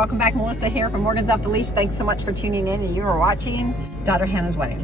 welcome back. Melissa here from Morgan's Off the Leash. Thanks so much for tuning in, and you are watching Daughter Hannah's Wedding.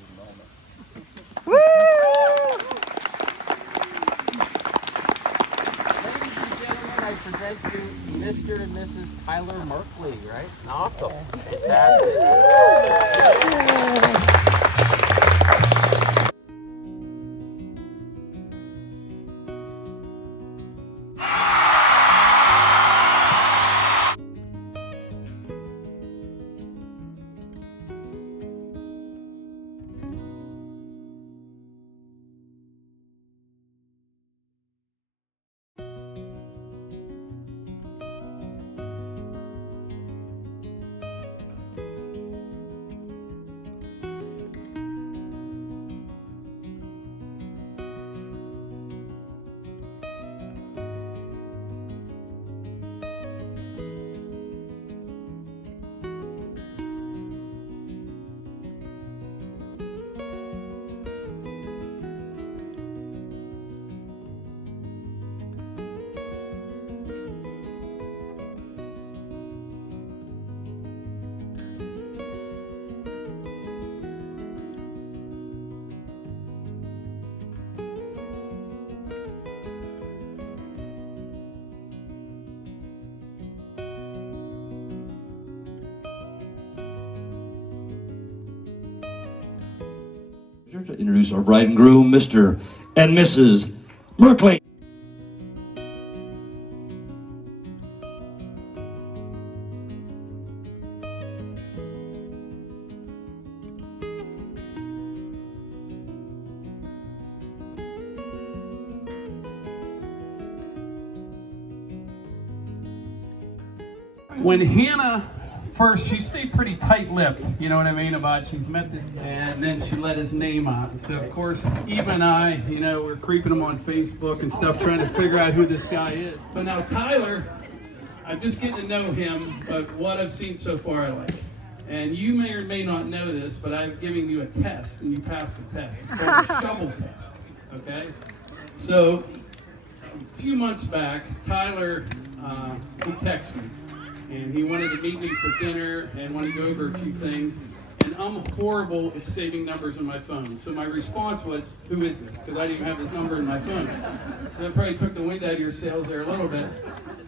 exciting moment. Woo! Ladies and gentlemen, I present you Mr. and Mrs. Tyler Merkley, right? Awesome. Fantastic. To introduce our bride and groom, Mr. and Mrs. Merkley. When Hannah first, she stayed pretty tight-lipped, you know what I mean, about she's met this man, and then she let his name out. And so, of course, Eva and I, you know, we're creeping him on Facebook and stuff, trying to figure out who this guy is. But now Tyler, I'm just getting to know him, but what I've seen so far I like. And you may or may not know this, but I'm giving you a test, and you passed the test. It's called a shovel test, okay? So, a few months back, Tyler, he texted me. And he wanted to meet me for dinner and wanted to go over a few things. And I'm horrible at saving numbers on my phone. So my response was, who is this? Because I didn't even have this number in my phone. So that probably took the wind out of your sails there a little bit.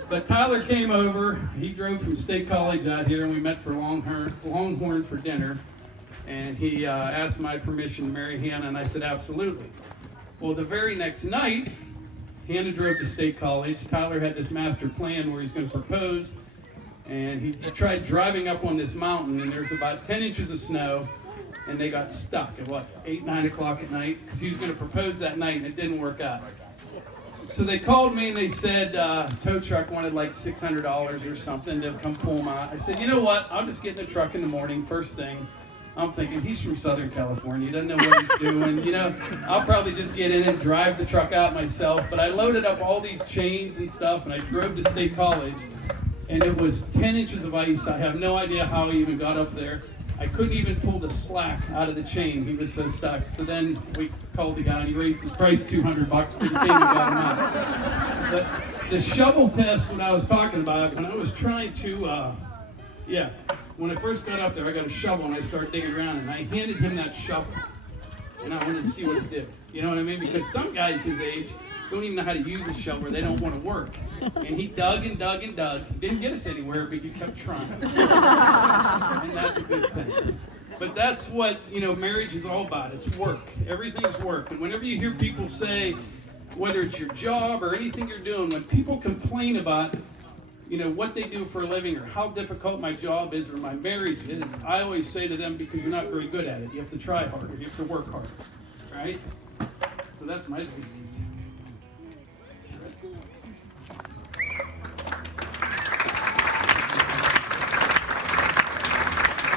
But Tyler came over. He drove from State College out here, and we met for Longhorn for dinner. And he asked my permission to marry Hannah, and I said, absolutely. Well, the very next night, Hannah drove to State College. Tyler had this master plan where he's going to propose. And he tried driving up on this mountain, and there's about 10 inches of snow, and they got stuck at 8, 9 o'clock at night, because he was going to propose that night, and it didn't work out. So they called me, and they said tow truck wanted like $600 or something to come pull him out. I said, you know what, I'll just get in the truck in the morning, first thing. I'm thinking, he's from Southern California, he doesn't know what he's doing, you know, I'll probably just get in and drive the truck out myself. But I loaded up all these chains and stuff, and I drove to State College. And it was 10 inches of ice. I have no idea how he even got up there. I couldn't even pull the slack out of the chain. He was so stuck. So then we called the guy, and he raised his price $200 for the thing and got him out. But the shovel test, what I was talking about, when I was trying to, when I first got up there, I got a shovel, and I started digging around, and I handed him that shovel. And I wanted to see what it did. You know what I mean? Because some guys his age don't even know how to use a shovel, or they don't want to work. And he dug and dug and dug. Didn't get us anywhere, but you kept trying. And that's a good thing. But that's what, you know, marriage is all about. It's work. Everything's work. And whenever you hear people say, whether it's your job or anything you're doing, when people complain about, you know, what they do for a living or how difficult my job is or my marriage is, I always say to them, because you're not very good at it, you have to try harder, you have to work harder, right? So that's my advice to you.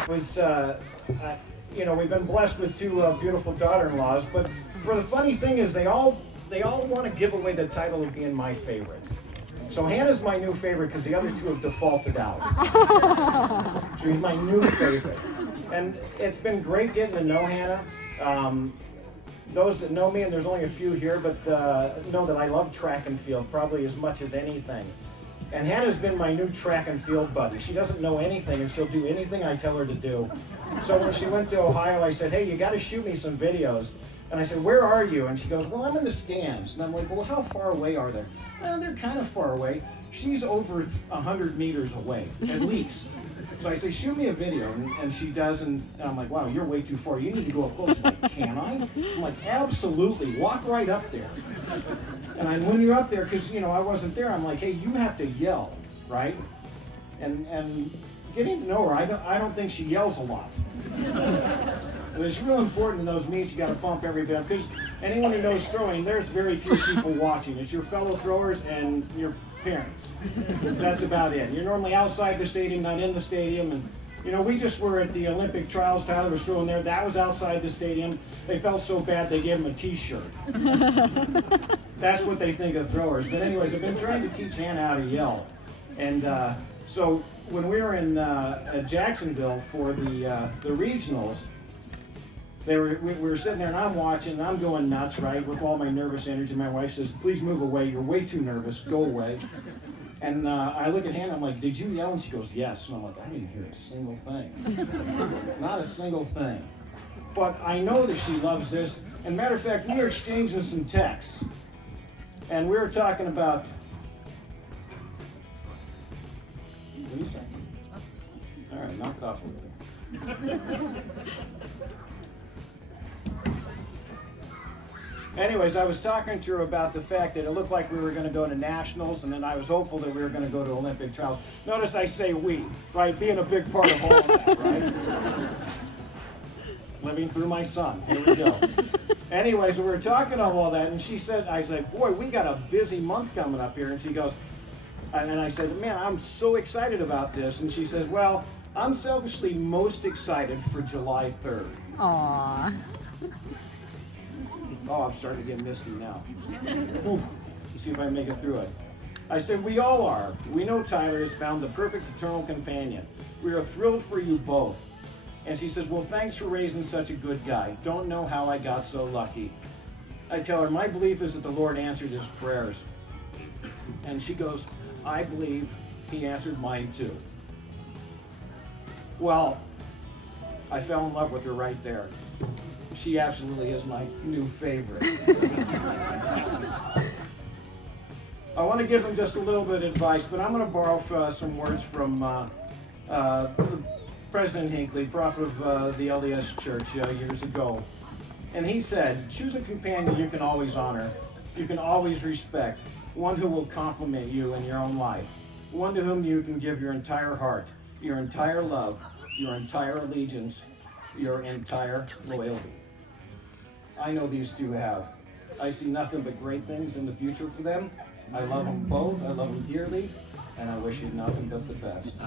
Was, you know, we've been blessed with two beautiful daughter-in-laws, but for the funny thing is they all want to give away the title of being my favorite. So Hannah's my new favorite because the other two have defaulted out. She's my new favorite. And it's been great getting to know Hannah. Those that know me, and there's only a few here, but know that I love track and field probably as much as anything. And Hannah's been my new track and field buddy. She doesn't know anything, and she'll do anything I tell her to do. So when she went to Ohio, I said, hey, you got to shoot me some videos. And I said, where are you? And she goes, well, I'm in the stands. And I'm like, well, how far away are they? Well, they're kind of far away. She's over 100 meters away, at least. So I say, shoot me a video. And she does, and I'm like, wow, you're way too far. You need to go up close. I'm like, can I? I'm like, absolutely. Walk right up there. And when you're up there, because, you know, I wasn't there, I'm like, hey, you have to yell, right? And getting to know her, I don't think she yells a lot. And it's real important in those meets, you got to pump everybody up, because anyone who knows throwing, there's very few people watching. It's your fellow throwers and your parents. That's about it. You're normally outside the stadium, not in the stadium. And you know, we just were at the Olympic trials. Tyler was throwing there. That was outside the stadium. They felt so bad they gave him a t-shirt. That's what they think of throwers. But anyways, I've been trying to teach Hannah how to yell. And so when we were in Jacksonville for the regionals, we were sitting there and I'm watching and I'm going nuts, right, with all my nervous energy. My wife says, please move away. You're way too nervous. Go away. And I look at Hannah, I'm like, did you yell? And she goes, yes. And I'm like, I didn't hear a single thing. Not a single thing. But I know that she loves this. And matter of fact, we were exchanging some texts. And we were talking about, what do you say? All right, knock it off a little. Anyways, I was talking to her about the fact that it looked like we were going to go to nationals, and then I was hopeful that we were going to go to Olympic trials. Notice I say we, right? Being a big part of all of that, right? Living through my son. Here we go. Anyways, we were talking of all that, and she said, I said, boy, we got a busy month coming up here. And she goes, and I said, man, I'm so excited about this. And she says, well, I'm selfishly most excited for July 3rd. Aww. Oh, I'm starting to get misty now. Let's see if I make it through it. I said, we all are. We know Tyler has found the perfect eternal companion. We are thrilled for you both. And she says, well, thanks for raising such a good guy. Don't know how I got so lucky. I tell her, my belief is that the Lord answered his prayers. And she goes, I believe he answered mine too. Well, I fell in love with her right there. She absolutely is my new favorite. I want to give him just a little bit of advice, but I'm going to borrow some words from President Hinckley, prophet of the LDS Church years ago. And he said, choose a companion you can always honor, you can always respect, one who will compliment you in your own life, one to whom you can give your entire heart, your entire love, your entire allegiance, your entire loyalty. I know these two have. I see nothing but great things in the future for them. I love them both. I love them dearly. And I wish you nothing but the best.